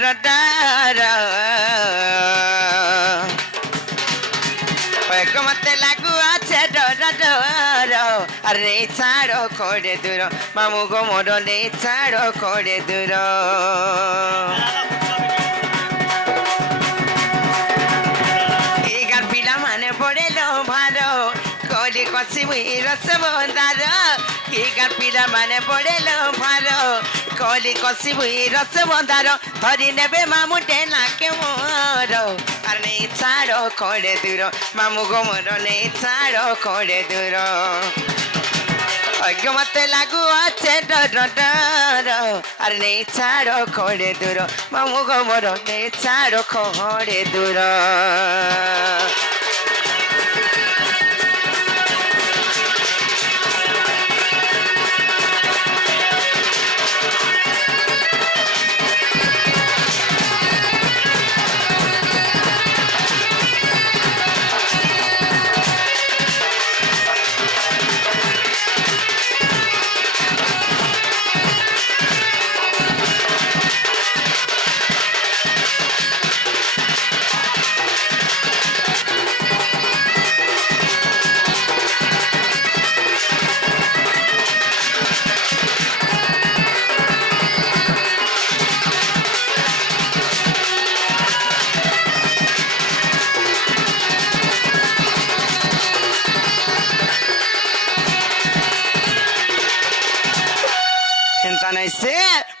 ଡର ମତେ ଲାଗୁଅଛେ ଡର ଡର ଆରେ ଛାଡ଼ କୋଡ଼େ ଦୂର ମାମୁଁ ଗୋ ମୋର ନେଇ ଛାଡ଼ କୋଡ଼େ ଦୂର ଏଗାର ପିଲାମାନେ ପଡ଼େଲୋ ଭାର କଲି କଷିବୁ ରସ ବନ୍ଦାର ଏଗାର ପିଲାମାନେ ପଡ଼େଲୋ ଭାର କଲି କଷିବୁ ରସ ବନ୍ଦାର ଧରି ନେବେ ମାମୁଁ ଟେନାକେ ମୋର ଆରେ ନେଇ ଛାଡ଼ କୋଡ଼େ ଦୂର ମାମୁଁ ଗୋ ମୋର ନେଇ ଛାଡ଼ କୋଡ଼େ ଦୂର ଅଜ୍ଞ ମତେ ଲାଗୁଅଛେ ଡର ଡର ଆରେ ନେଇ ଛାଡ଼ କୋଡ଼େ ଦୂର ମାମୁଁ ଗୋ ମୋର ନେଇ ଛାଡ଼ କୋଡ଼େ ଦୂର से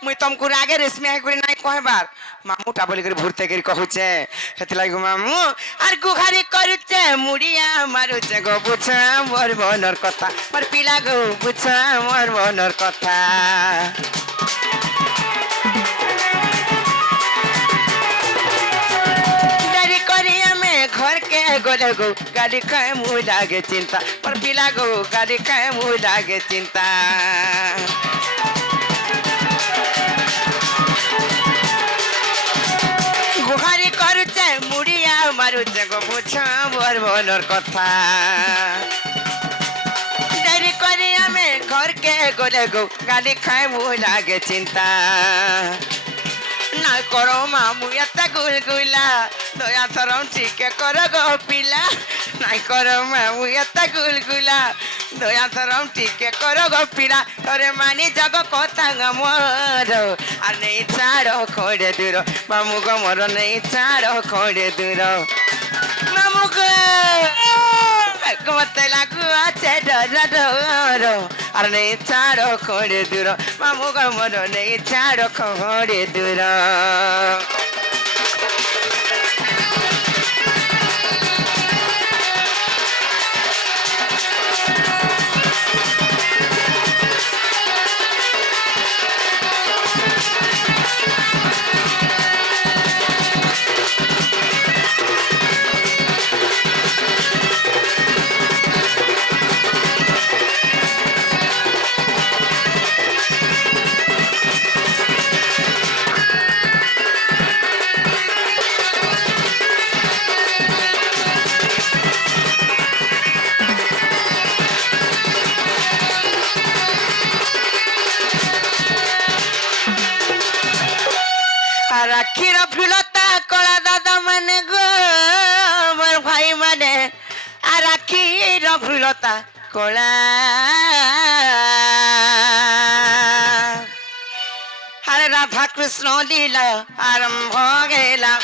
मुई तुमको आगे रेशमी है कोई नहीं कहबार मामूटा बोली कर भूरते कर कहूचे हेतला गो मामू आर गुहारी करूचे मुड़िया मारुचे गो बुछ मोर मनर कथा मोर पिला गो बुछ मोर मनर कथा डरी करी हमें घर के गोले गो गाड़ी खाए मुँह लागे चिंता मोर पिला गो गाड़ी खाए मुँह लागे चिंता गुहारी करूचे मुड़िया मारुचे गो बुछ मोर मनर कथा डरी करी हमें घर के गोले गो गाड़ी खाए मुँह लागे चिंता ना करो मामू एत गुलगुला दया थरम ठीक कर गो पिला ना करो मामू एत गुलगुला दया थरम ठीक कर गो पिला तोरे मानी जग कथा मोर आ नहीं छाड़ कोड़े दूर मामू गो मोर नहीं छाड़ कोड़े दूर मामू गो मत लाଗୁଅଛେ ଡର ଡର ଆରେ ନେଇ ଛାଡ଼ କୋଡ଼େ ଦୂର ମାମୁଁ ଗो ମୋର ନେଇ ଛାଡ଼ କୋଡ଼େ ଦୂର राखीर फुलता कला दादा माने गो मोर भाई माने आ राखीर फुलता कला हरे राधा कृष्ण लीला आरंभ गेला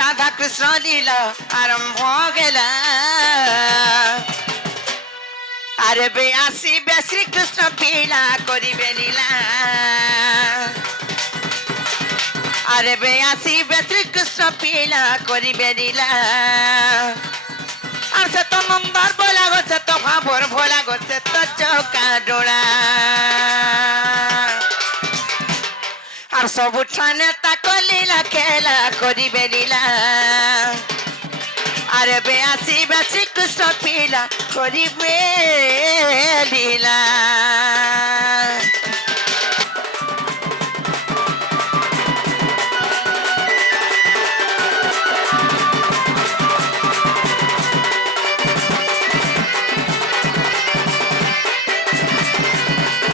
राधा कृष्ण लीला आरंभ गेला अरे बे आसी बे श्री कृष्ण पीला करिबे लीला अरे बे आसी बे श्री कृष्ण पीला करिबे लीला और से तो नंबर बोला गो से तो भाबर भोला गो से तो चौका डोला और सब ठाने तक लीला खेला करिबे लीला अरे बे आसी बे श्री कृष्ण पीला करिबे लीला